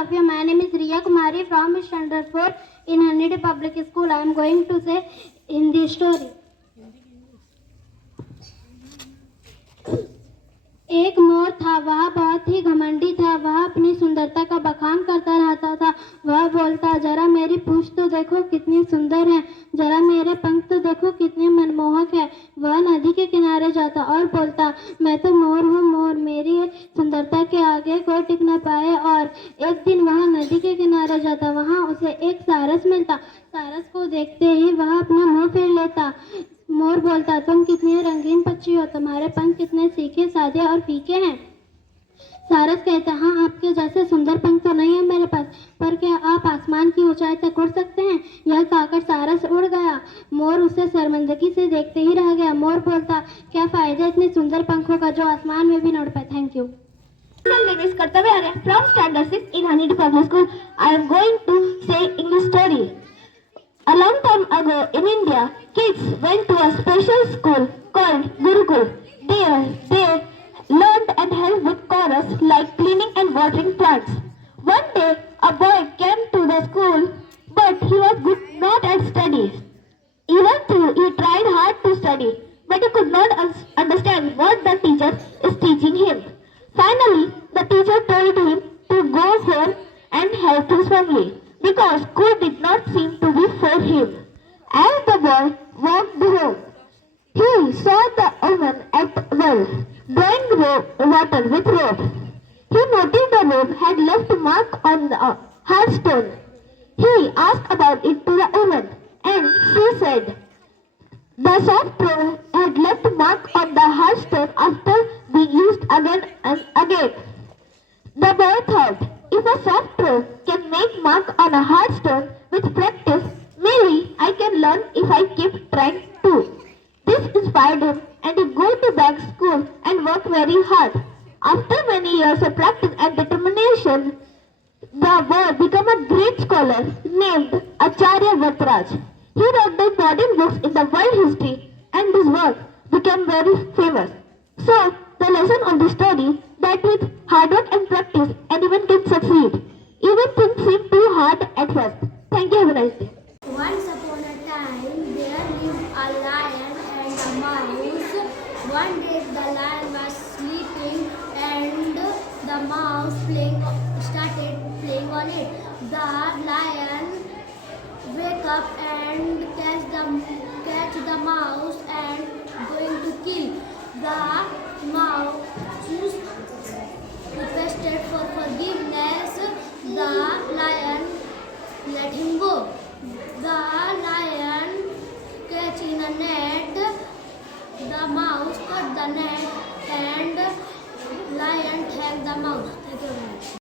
of you. My name is Riya Kumari from Standard 4 in Honeydew Public School. I am going to say Hindi story. एक मोर था, वह बहुत ही घमंडी था। वह अपनी सुंदरता का बखान करता रहता था। वह बोलता, जरा मेरी पूंछ तो देखो कितनी सुंदर है, जरा मेरे पंख तो देखो कितने मनमोहक है। वह नदी के किनारे जाता और बोलता, मैं तो मोर हूँ मोर, मेरी सुंदरता के आगे कोई टिक न पाए। और एक दिन वह नदी के किनारे जाता, वहाँ उसे एक सारस मिलता। सारस को देखते ही वह अपना मुंह फेर लेता। मोर बोलता, तुम कितनी रंगीन पक्षी हो, तुम्हारे पंख कितने सीखे, सादे और फीके हैं। सारस कहता, हाँ, आपके जैसे सुंदर पंख तो नहीं है मेरे पास, पर क्या आप आसमान की ऊंचाई तक उड़ सकते हैं? यह कहकर सारस उड़ गया। मोर उसे शर्मिंदगी से देखते ही रह गया। मोर बोलता, क्या फायदा इतने सुंदर पंखों का जो आसमान में भी न उड़ पाए। Thank you. My name is Kartavya Arya from Standard 6 in Honeydew Public School. I am going to say English story. A long time ago in India, kids went to a special school called Gurukul. There, they learned and helped with chores like cleaning and watering plants. One day, a boy came to the school, but he was good not at studies. Even though he tried hard to study, but he could not understand what the teacher is teaching him. Finally, the teacher told him to go home and help his family, because school did not seem to be for him. As the boy walked home, he saw the woman at well, drawing water with rope. He noticed the rope had left a mark on the hard stone. He asked about it to the woman, and she said, the soft rope had left a mark on the hard stone after being used again and again. The boy thought, if a soft rope can make mark on a hard stone with practice, maybe I can learn if I keep trying too. This inspired him, and he go to back school and work very hard. After many years of practice and determination, the boy became a great scholar named Acharya Vatraj. He wrote the important books in the world history, and his work became very famous. So, the lesson of the story that with hard work and practice, anyone can succeed. Even things seem too hard at first. Thank you. Have a nice day. Once upon a time, there lived a lion and a mouse. One day, the lion was sleeping, and the mouse started playing on it. The lion wake up and catch the mouse and going to kill. The mouse requested for forgiveness. The lion let him go. The lion catch in a net. The mouse cut the net, and lion thanked the mouse. Thank you very much.